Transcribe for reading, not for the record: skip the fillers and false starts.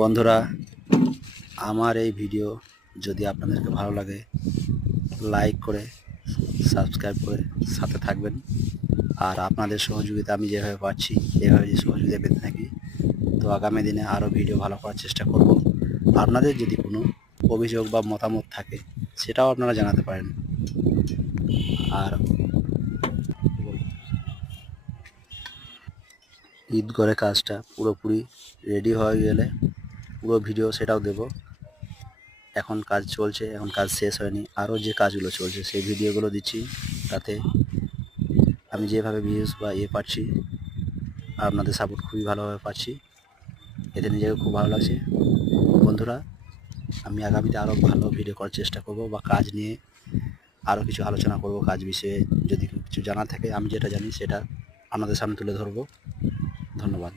বন্ধুরা, আমার এই ভিডিও যদি আপনাদেরকে ভালো লাগে, লাইক করে সাবস্ক্রাইব করে সাথে থাকবেন। আর আপনাদের সহযোগিতা আমি যেভাবে পাচ্ছি এভাবে যদি সহযোগিতা পেতে থাকি, তো আগামী দিনে আরও ভিডিও ভালো করার চেষ্টা করব। আপনাদের যদি কোনো অভিযোগ বা মতামত থাকে সেটাও আপনারা জানাতে পারেন। আর ঈদ করে কাজটা পুরোপুরি রেডি হয়ে গেলে পুরো ভিডিও সেটাও দেব। এখন কাজ চলছে, এখন কাজ শেষ হয়নি, আরও যে কাজগুলো চলছে সেই ভিডিওগুলো দিচ্ছি। তাতে আমি যেভাবে ভিউজ বা পাচ্ছি, আপনাদের সাপোর্ট খুবই ভালোভাবে পাচ্ছি, এতে নিজেকে খুব ভালো লাগছে। বন্ধুরা, আমি আগামীতে আরও ভালো ভিডিও করার চেষ্টা করব বা কাজ নিয়ে আরও কিছু আলোচনা করব। কাজ বিষয়ে যদি কিছু জানা থাকে, আমি যেটা জানি সেটা আপনাদের সামনে তুলে ধরব। ধন্যবাদ।